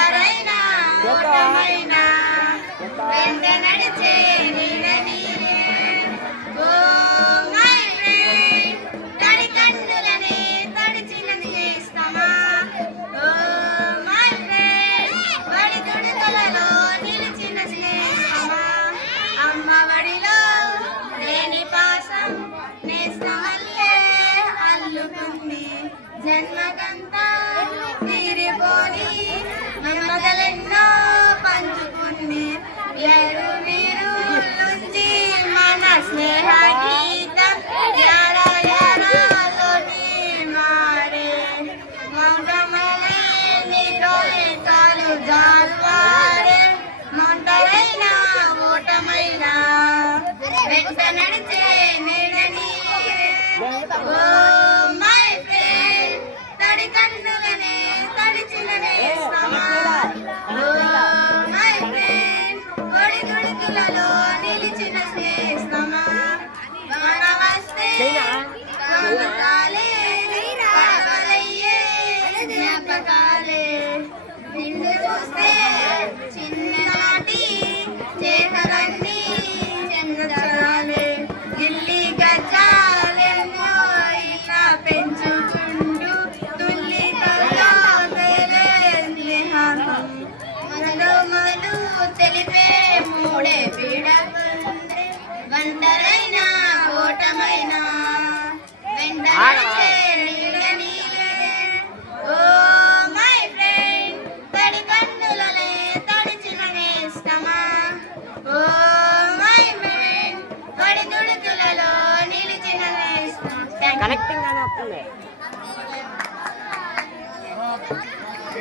ఒంటరైనా ఓటమైనా వెంట నడిచే నీడ నీరే. ఓ మై ఫ్రెండ్ తడి కన్నులని తడిచిన నేస్తమా. ఓ మై ఫ్రెండ్ వడి దుడుకులలో నిలిచిన స్నేహమా. అమ్మ వడిలో లేని పాసం నేస్తమల్లే అల్లుకుంది జన్మకంతా తీరిపోని మమతలెన్నో పంచుకుంది. ఎరు నీరు నుంచి మన స్నేహ గీతం ఎడాలోని మారే. మౌనమలే నీతోనే చాలు జాలువారే. ఒంటరైనా ఓటమైనా వెంట నడిచే నీడ నీరే. ఓ మై ఫ్రెండ్ తడి కన్నులనే తడిచిన నేస్తమా. ఓ మై ఫ్రెండ్ ఒడి దుడుకులలో నిలిచిన స్నేస్తమా. వాన వస్తే కాలే పడవలయ్యే జ్ఞాపకాలే. నిన్ను చూస్తే చిన్ననాటి చేతలన్నీ చెందచాలే. ఢిల్లీ గజాలెన్నో ఇలా పెంచుకుంటూ తుల్లికల్లో తేలే స్నేహం. మధుమలు తెలిపే మూడే పీడకుంది. ఒంటరైనా ఓటమైనా వెంట నడిచే నీడ నీరే. ఓ మై ఫ్రెండ్ తడి కన్నులనే తడిచిన నేస్తమా. ఓ మై ఫ్రెండ్ వడి దుడుకులలో నిలిచిన నేస్తమా. కనెక్టింగ్ అని వస్తుంది.